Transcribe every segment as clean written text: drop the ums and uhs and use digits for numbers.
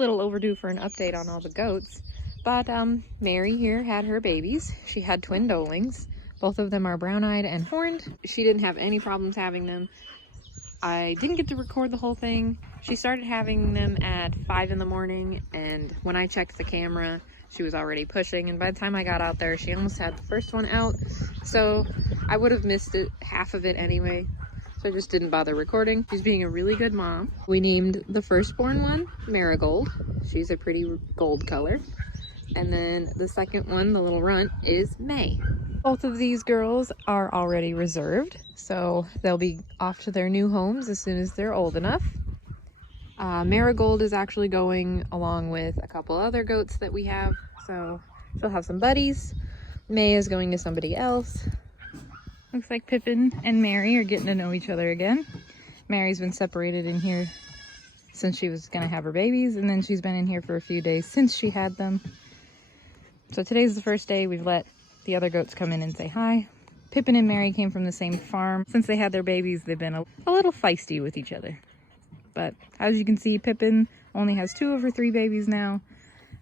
little overdue for an update on all the goats, but Mary here had her babies. She had twin doelings. Both of them are brown-eyed and horned. She didn't have any problems having them. I didn't get to record the whole thing. She started having them at 5 in the morning, and when I checked the camera, she was already pushing, and by the time I got out there, she almost had the first one out, so I would have missed it, half of it anyway. So I just didn't bother recording. She's being a really good mom. We named the firstborn one Marigold. She's a pretty gold color. And then the second one, the little runt, is May. Both of these girls are already reserved, so they'll be off to their new homes as soon as they're old enough. Marigold is actually going along with a couple other goats that we have, so she'll have some buddies. May is going to somebody else. Looks like Pippin and Mary are getting to know each other again. Mary's been separated in here since she was gonna have her babies, and then she's been in here for a few days since she had them. So today's the first day we've let the other goats come in and say hi. Pippin and Mary came from the same farm. Since they had their babies, they've been a little feisty with each other. But as you can see, Pippin only has 2 of her 3 babies now.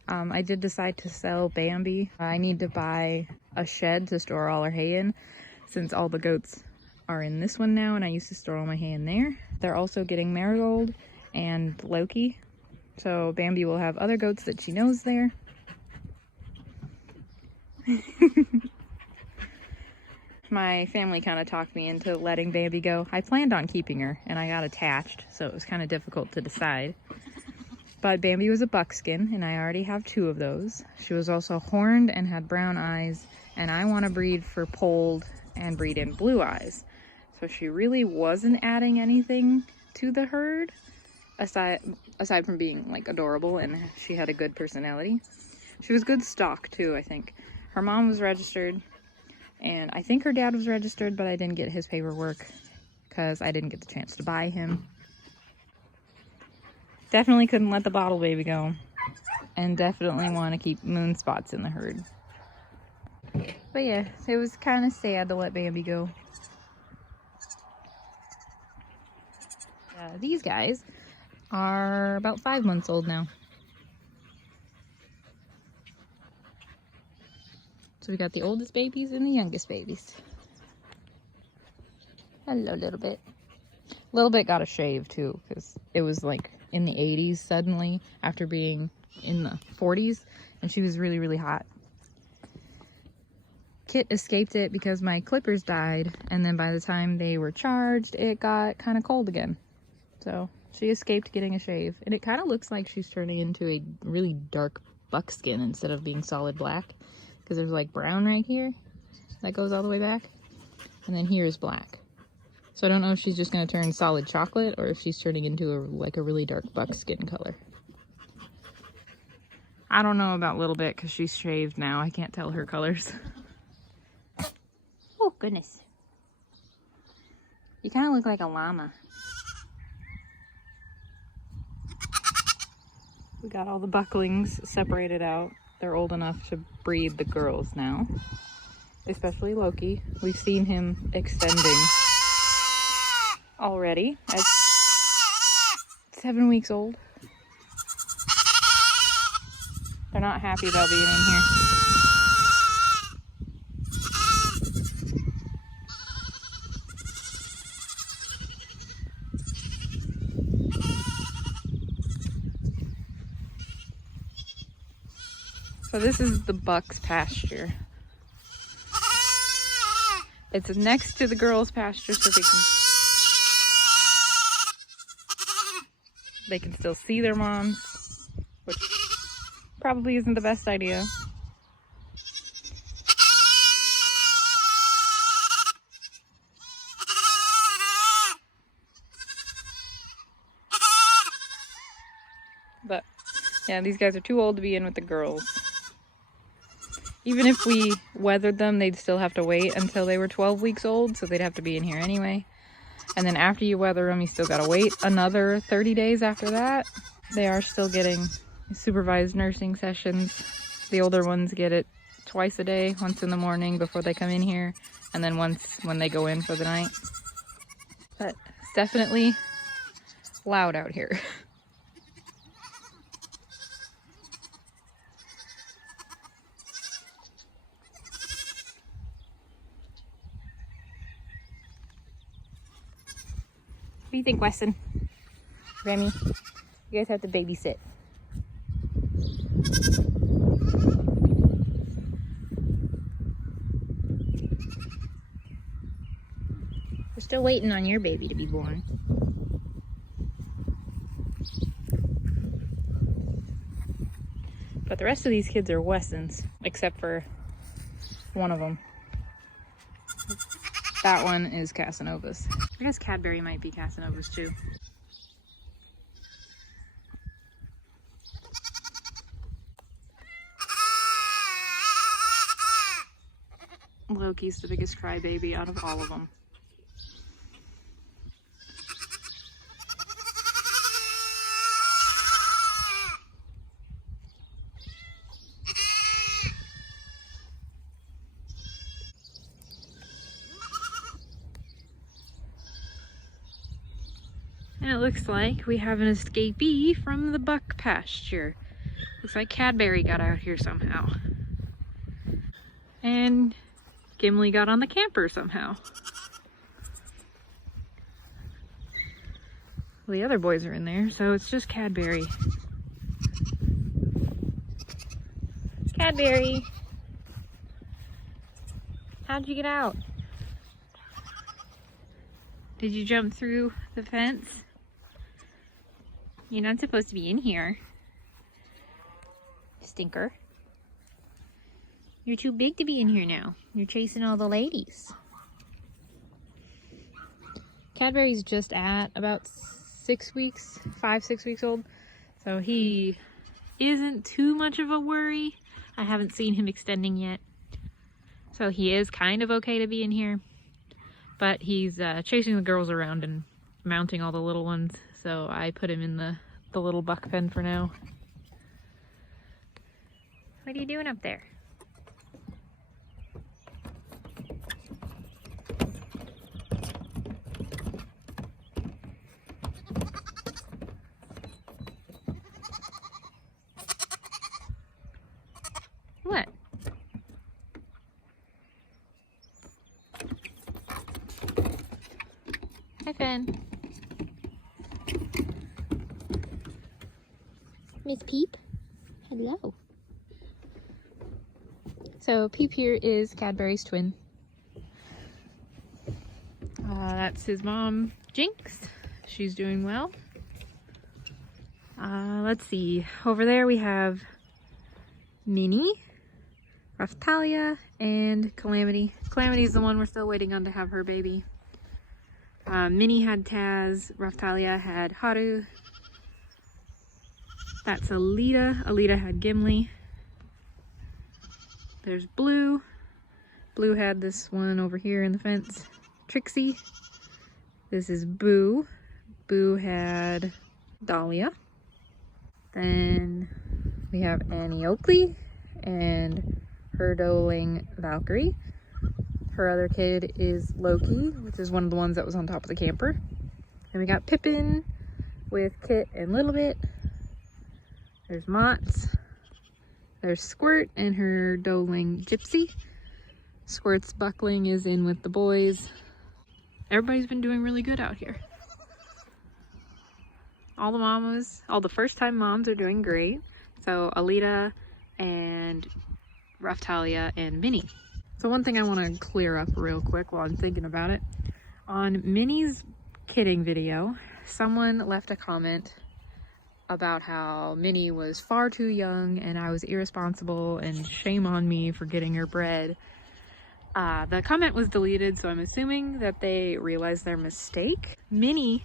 I did decide to sell Bambi. I need to buy a shed to store all her hay in, since all the goats are in this one now, and I used to store all my hay in there. They're also getting Marigold and Loki, so Bambi will have other goats that she knows there. My family kind of talked me into letting Bambi go. I planned on keeping her, and I got attached, so it was kind of difficult to decide. But Bambi was a buckskin, and I already have 2 of those. She was also horned and had brown eyes, and I want to breed for polled and breed in blue eyes. So she really wasn't adding anything to the herd, aside from being like adorable, and she had a good personality. She was good stock too, I think. Her mom was registered, and I think her dad was registered, but I didn't get his paperwork because I didn't get the chance to buy him. Definitely couldn't let the bottle baby go, and definitely want to keep moon spots in the herd. But yeah, it was kind of sad to let Bambi go. These guys are about 5 months old now. So we got the oldest babies and the youngest babies. Hello, little bit. Little bit got a shave too, because it was like in the 80s suddenly after being in the 40s, and she was really, really hot. Kit escaped it because my clippers died, and then by the time they were charged, it got kind of cold again. So she escaped getting a shave, and it kind of looks like she's turning into a really dark buckskin instead of being solid black, because there's like brown right here that goes all the way back, and then here is black. So I don't know if she's just going to turn solid chocolate or if she's turning into a really dark buckskin color. I don't know about Little Bit because she's shaved now. I can't tell her colors. Oh, goodness. You kind of look like a llama. We got all the bucklings separated out. They're old enough to breed the girls now. Especially Loki. We've seen him extending already at 7 weeks old. They're not happy about being in here. So this is the buck's pasture. It's next to the girls' pasture, so they can still see their moms, which probably isn't the best idea. But yeah, these guys are too old to be in with the girls. Even if we weathered them, they'd still have to wait until they were 12 weeks old, so they'd have to be in here anyway. And then after you weather them, you still gotta wait another 30 days after that. They are still getting supervised nursing sessions. The older ones get it twice a day, once in the morning before they come in here, and then once when they go in for the night. But it's definitely loud out here. What do you think, Weston? Remy? You guys have to babysit. We're still waiting on your baby to be born. But the rest of these kids are Westons, except for one of them. That one is Casanova's. I guess Cadbury might be Casanova's too. Loki's the biggest crybaby out of all of them. And it looks like we have an escapee from the buck pasture. Looks like Cadbury got out here somehow. And Gimli got on the camper somehow. Well, the other boys are in there, so it's just Cadbury. Cadbury! How'd you get out? Did you jump through the fence? You're not supposed to be in here. Stinker. You're too big to be in here now. You're chasing all the ladies. Cadbury's just at about 6 weeks, 5-6 weeks old. So he isn't too much of a worry. I haven't seen him extending yet. So he is kind of okay to be in here. But he's chasing the girls around and mounting all the little ones. So I put him in the little buck pen for now. What are you doing up there? What? Hi, Finn. Miss Peep? Hello. So Peep here is Cadbury's twin. That's his mom, Jinx. She's doing well. Let's see. Over there we have Minnie, Raftalia, and Calamity. Calamity is the one we're still waiting on to have her baby. Minnie had Taz, Raftalia had Haru. That's Alita. Alita had Gimli. There's Blue. Blue had this one over here in the fence, Trixie. This is Boo. Boo had Dahlia. Then we have Annie Oakley and her doeling Valkyrie. Her other kid is Loki, which is one of the ones that was on top of the camper. And we got Pippin with Kit and Littlebit. There's Mott's. There's Squirt and her doeling Gypsy. Squirt's buckling is in with the boys. Everybody's been doing really good out here. All the mamas, all the first time moms are doing great. So Alita and Raftalia and Minnie. So one thing I want to clear up real quick while I'm thinking about it. On Minnie's kidding video, someone left a comment about how Minnie was far too young and I was irresponsible and shame on me for getting her bred. The comment was deleted, so I'm assuming that they realized their mistake. Minnie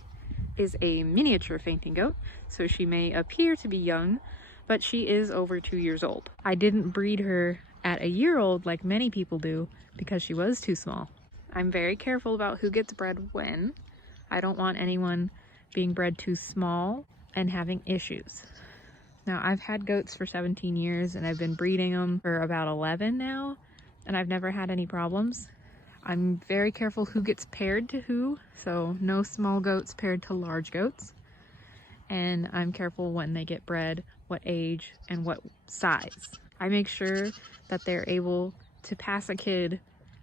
is a miniature fainting goat, so she may appear to be young, but she is over 2 years old. I didn't breed her at a year old like many people do because she was too small. I'm very careful about who gets bred when. I don't want anyone being bred too small and having issues. Now, I've had goats for 17 years and I've been breeding them for about 11 now, and I've never had any problems. I'm very careful who gets paired to who, so no small goats paired to large goats. And I'm careful when they get bred, what age and what size. I make sure that they're able to pass a kid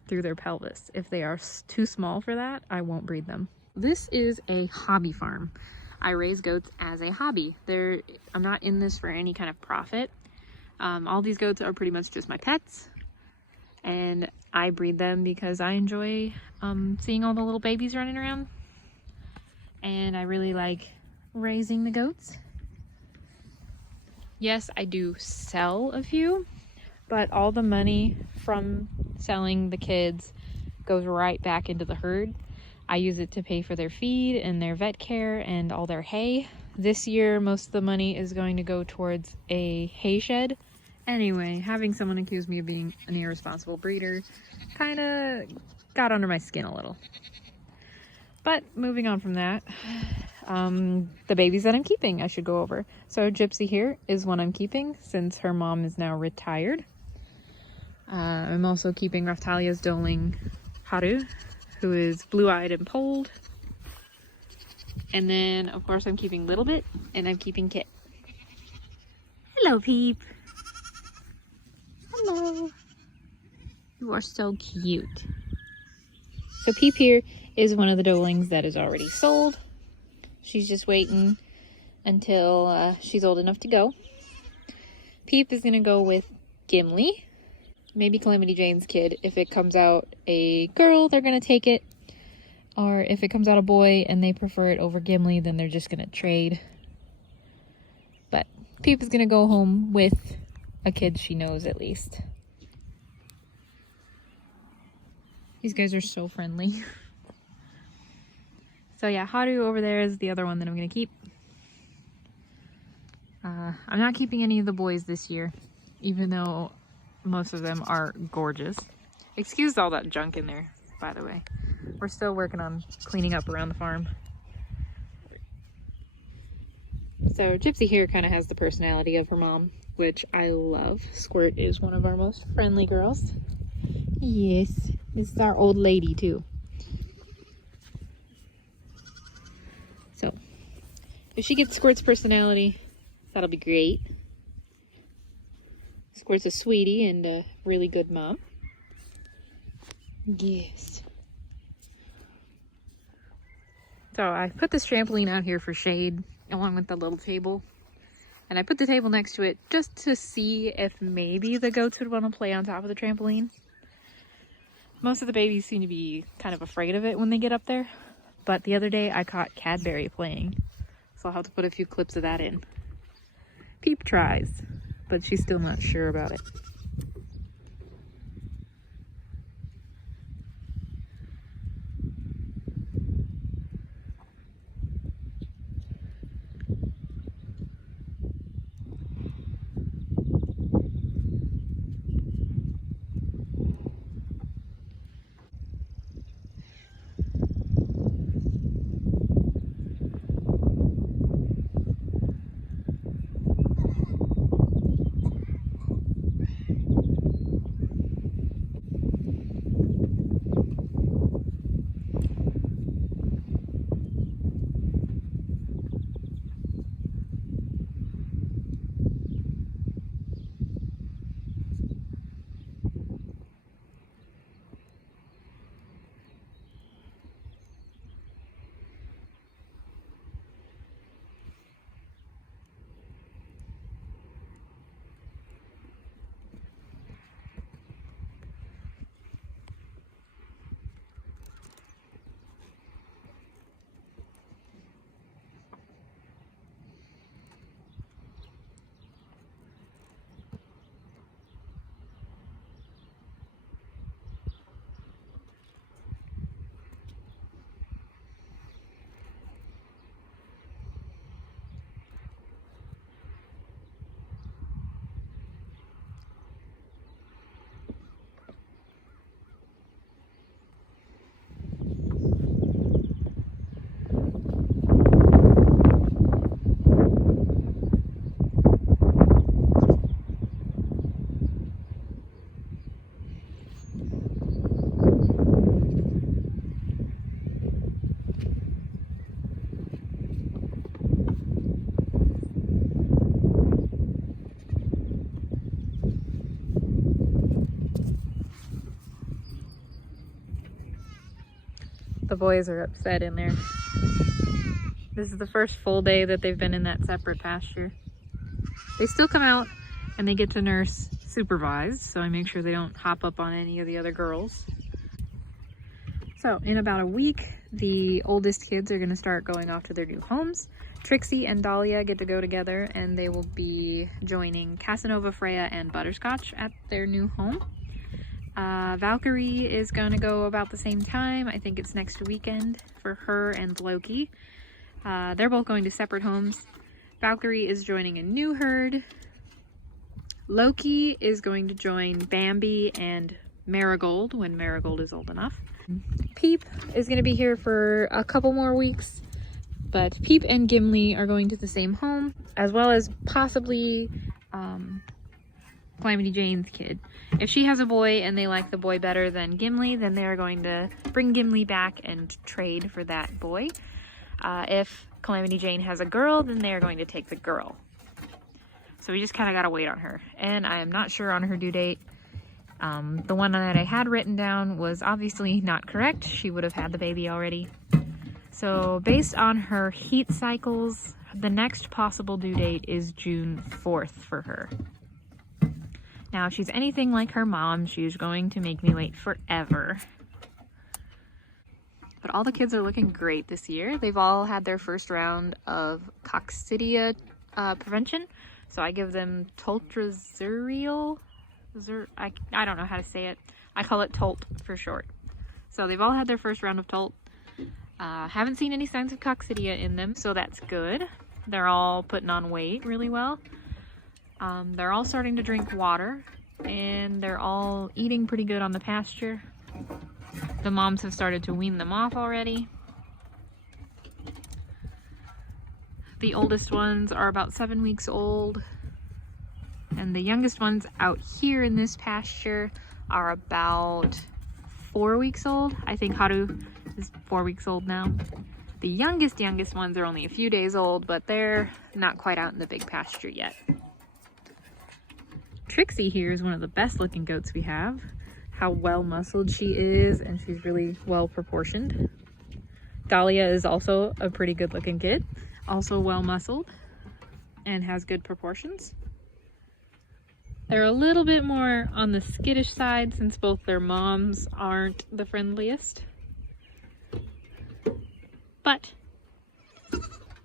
through their pelvis. If they are too small for that, I won't breed them. this is a hobby farm. I raise goats as a hobby. I'm not in this for any kind of profit. All these goats are pretty much just my pets, and I breed them because I enjoy seeing all the little babies running around, and I really like raising the goats. Yes, I do sell a few, but all the money from selling the kids goes right back into the herd. I use it to pay for their feed and their vet care and all their hay. This year, most of the money is going to go towards a hay shed. Anyway, having someone accuse me of being an irresponsible breeder kind of got under my skin a little. But moving on from that, the babies that I'm keeping, I should go over. So Gypsy here is one I'm keeping since her mom is now retired. I'm also keeping Raftalia's doeling Haru, who is blue-eyed and polled. And then, of course, I'm keeping Little Bit, and I'm keeping Kit. Hello, Peep. Hello. You are so cute. So Peep here is one of the doelings that is already sold. She's just waiting until she's old enough to go. Peep is going to go with Gimli. Maybe Calamity Jane's kid. If it comes out a girl, they're going to take it. Or if it comes out a boy and they prefer it over Gimli, then they're just going to trade. But Peep is going to go home with a kid she knows at least. These guys are so friendly. So yeah, Haru over there is the other one that I'm going to keep. I'm not keeping any of the boys this year, even though most of them are gorgeous. Excuse all that junk in there, by the way. We're still working on cleaning up around the farm. So Gypsy here kind of has the personality of her mom, which I love. Squirt is one of our most friendly girls. Yes, this is our old lady too. So, if she gets Squirt's personality, that'll be great. Squirt's a sweetie and a really good mom. Yes. So I put this trampoline out here for shade along with the little table. And I put the table next to it just to see if maybe the goats would want to play on top of the trampoline. Most of the babies seem to be kind of afraid of it when they get up there. But the other day I caught Cadbury playing. So I'll have to put a few clips of that in. Peep tries, but she's still not sure about it. boys are upset in there. This is the first full day that they've been in that separate pasture. They still come out and they get to nurse supervised, so I make sure they don't hop up on any of the other girls. So in about a week, the oldest kids are going to start going off to their new homes. Trixie and Dahlia get to go together, and they will be joining Casanova, Freya, and Butterscotch at their new home. Valkyrie is going to go about the same time. I think it's next weekend for her and Loki. They're both going to separate homes. Valkyrie is joining a new herd. Loki is going to join Bambi and Marigold when Marigold is old enough. Peep is going to be here for a couple more weeks, but Peep and Gimli are going to the same home, as well as possibly Calamity Jane's kid. If she has a boy and they like the boy better than Gimli, then they're going to bring Gimli back and trade for that boy. If Calamity Jane has a girl, then they are going to take the girl. So we just kind of got to wait on her. And I am not sure on her due date. The one that I had written down was obviously not correct. She would have had the baby already. So based on her heat cycles, the next possible due date is June 4th for her. Now, if she's anything like her mom, she's going to make me wait forever. But all the kids are looking great this year. They've all had their first round of coccidia prevention. So I give them toltrazurial. I don't know how to say it. I call it Tolt for short. So they've all had their first round of Tolt. Haven't seen any signs of coccidia in them, so that's good. They're all putting on weight really well. They're all starting to drink water, and they're all eating pretty good on the pasture. The moms have started to wean them off already. The oldest ones are about 7 weeks old, and the youngest ones out here in this pasture are about 4 weeks old. I think Haru is 4 weeks old now. The youngest ones are only a few days old, but they're not quite out in the big pasture yet. Trixie here is one of the best looking goats we have. How well muscled she is, and she's really well proportioned. Dahlia is also a pretty good looking kid, also well muscled and has good proportions. They're a little bit more on the skittish side since both their moms aren't the friendliest. But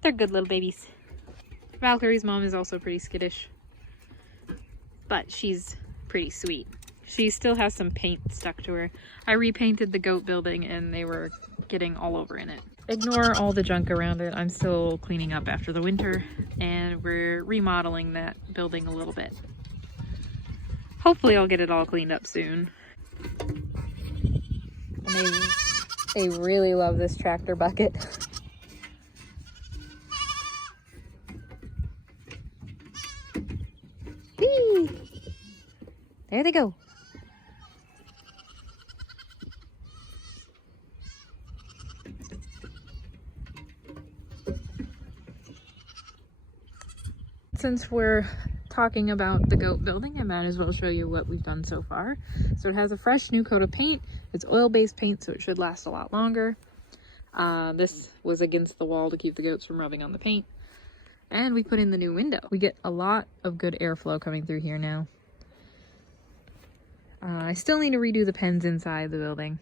they're good little babies. Valkyrie's mom is also pretty skittish, but she's pretty sweet. She still has some paint stuck to her. I repainted the goat building and they were getting all over in it. Ignore all the junk around it. I'm still cleaning up after the winter, and we're remodeling that building a little bit. Hopefully I'll get it all cleaned up soon. And they really love this tractor bucket. Whee! There they go. Since we're talking about the goat building, I might as well show you what we've done so far. So it has a fresh new coat of paint. It's oil-based paint, so it should last a lot longer. This was against the wall to keep the goats from rubbing on the paint. And we put in the new window. We get a lot of good airflow coming through here now. I still need to redo the pens inside the building.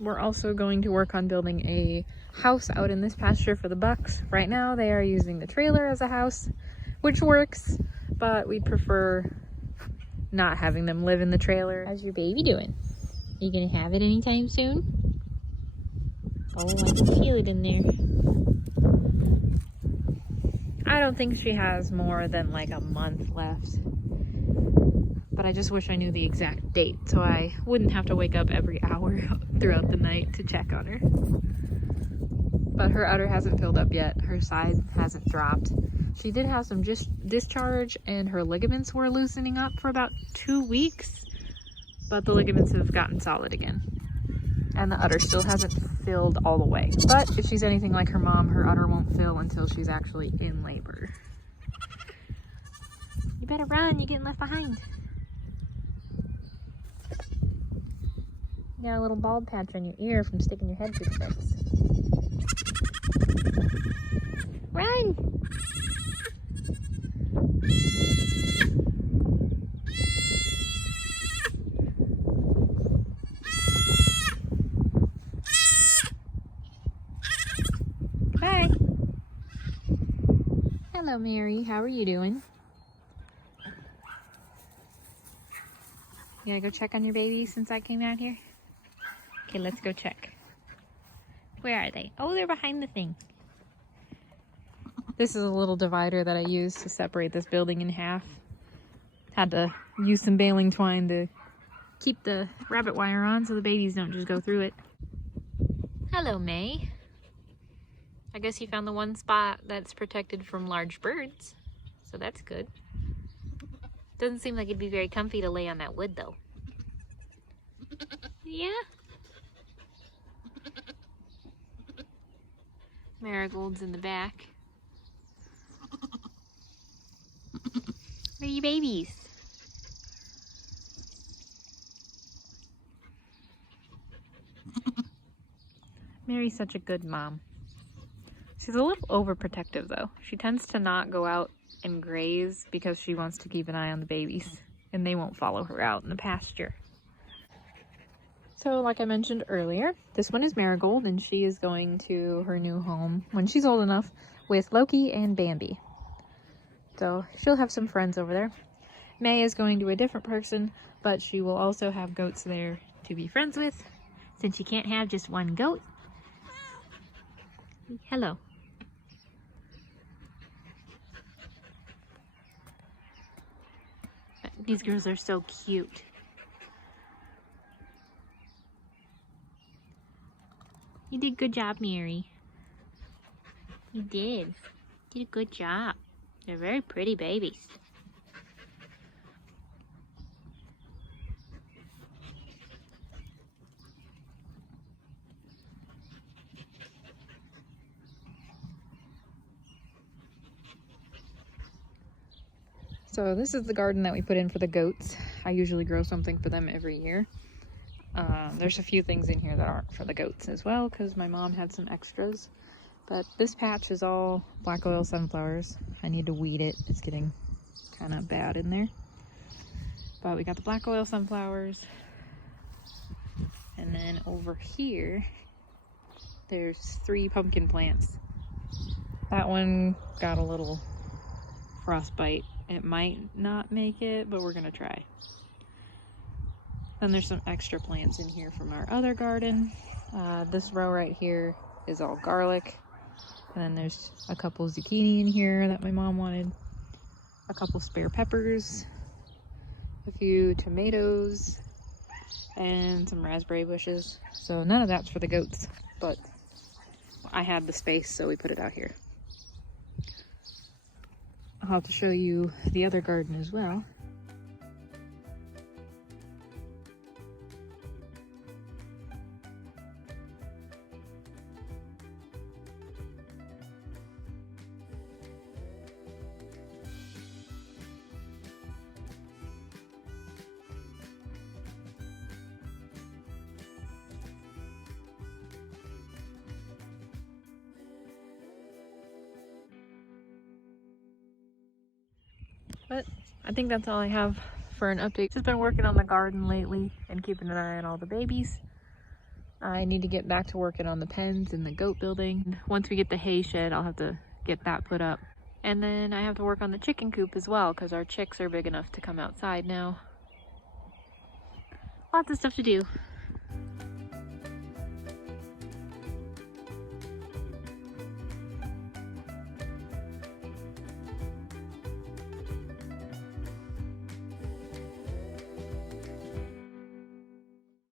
We're also going to work on building a house out in this pasture for the bucks. Right now they are using the trailer as a house, which works, but we'd prefer not having them live in the trailer. How's your baby doing? Are you gonna have it anytime soon? Oh, I can feel it in there. I don't think she has more than like a month left, but I just wish I knew the exact date so I wouldn't have to wake up every hour throughout the night to check on her. But her udder hasn't filled up yet. Her side hasn't dropped. She did have some discharge, and her ligaments were loosening up for about 2 weeks, but the ligaments have gotten solid again. And the udder still hasn't filled all the way. But if she's anything like her mom, her udder won't fill until she's actually in labor. You better run, you're getting left behind. You got a little bald patch on your ear from sticking your head through the fence. Run! Bye! Hello, Mary. How are you doing? You gotta go check on your babies since I came out here? Okay, let's go check. Where are they? Oh, they're behind the thing. This is a little divider that I used to separate this building in half. Had to use some baling twine to keep the rabbit wire on so the babies don't just go through it. Hello, May. I guess you found the one spot that's protected from large birds, so that's good. Doesn't seem like it'd be very comfy to lay on that wood, though. Yeah? Marigold's in the back. Where are your babies? Mary's such a good mom. She's a little overprotective though. She tends to not go out and graze because she wants to keep an eye on the babies and they won't follow her out in the pasture. So like I mentioned earlier, this one is Marigold and she is going to her new home when she's old enough with Loki and Bambi. So she'll have some friends over there. May is going to a different person, but she will also have goats there to be friends with since she can't have just one goat. Hello. These girls are so cute. You did a good job, Mary. You did. You did a good job. They're very pretty babies. So this is the garden that we put in for the goats. I usually grow something for them every year. There's a few things in here that aren't for the goats as well because my mom had some extras. But this patch is all black oil sunflowers. I need to weed it. It's getting kind of bad in there. But we got the black oil sunflowers. And then over here, there's 3 pumpkin plants. That one got a little frostbite. It might not make it, but we're gonna try. Then there's some extra plants in here from our other garden. This row right here is all garlic. And then there's a couple zucchini in here that my mom wanted. A couple spare peppers. A few tomatoes. And some raspberry bushes. So none of that's for the goats, but I had the space, so we put it out here. I'll have to show you the other garden as well. But I think that's all I have for an update. Just been working on the garden lately and keeping an eye on all the babies. I need to get back to working on the pens and the goat building. Once we get the hay shed, I'll have to get that put up. And then I have to work on the chicken coop as well because our chicks are big enough to come outside now. Lots of stuff to do.